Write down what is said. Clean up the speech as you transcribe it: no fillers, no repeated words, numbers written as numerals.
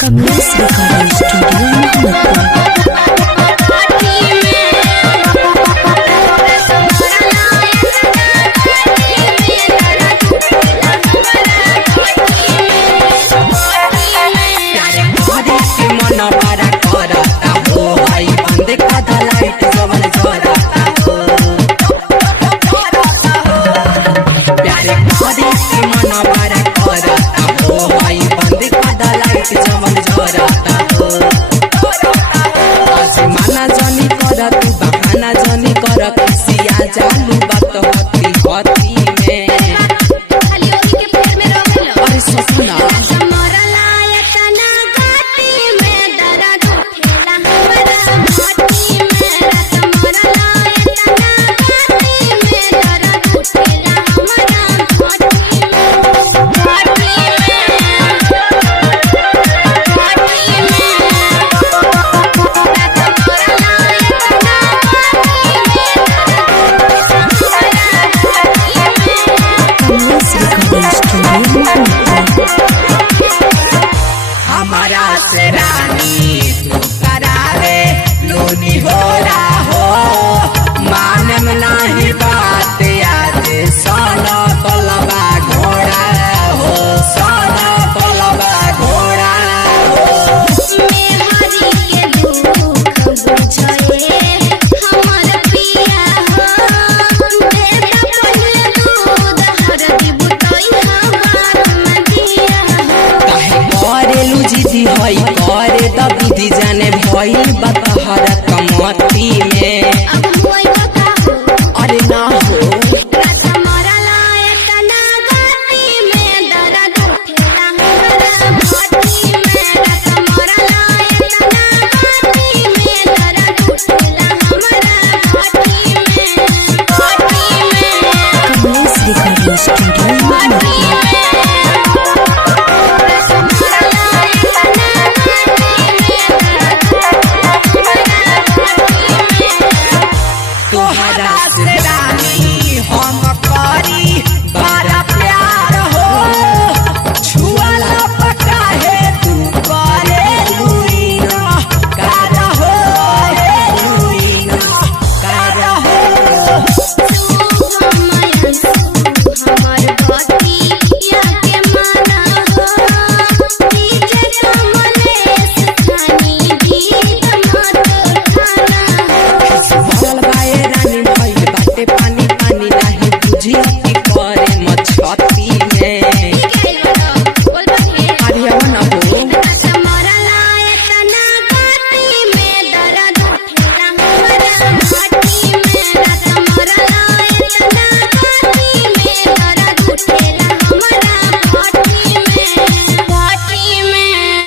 Kamlesh recording studio Mohammadpur. हमारा से रानी तू करारे लोनी हो रहा हो मानम नहीं बात आज सोना तलबा घोड़ा हो सोना तलबा घोड़ा हो मेहरी के दुख बुझे हमर पिया हो बेटा पहिले दूध हरदी बुतई हमार मदिया हो काहे करेलू जिदी होई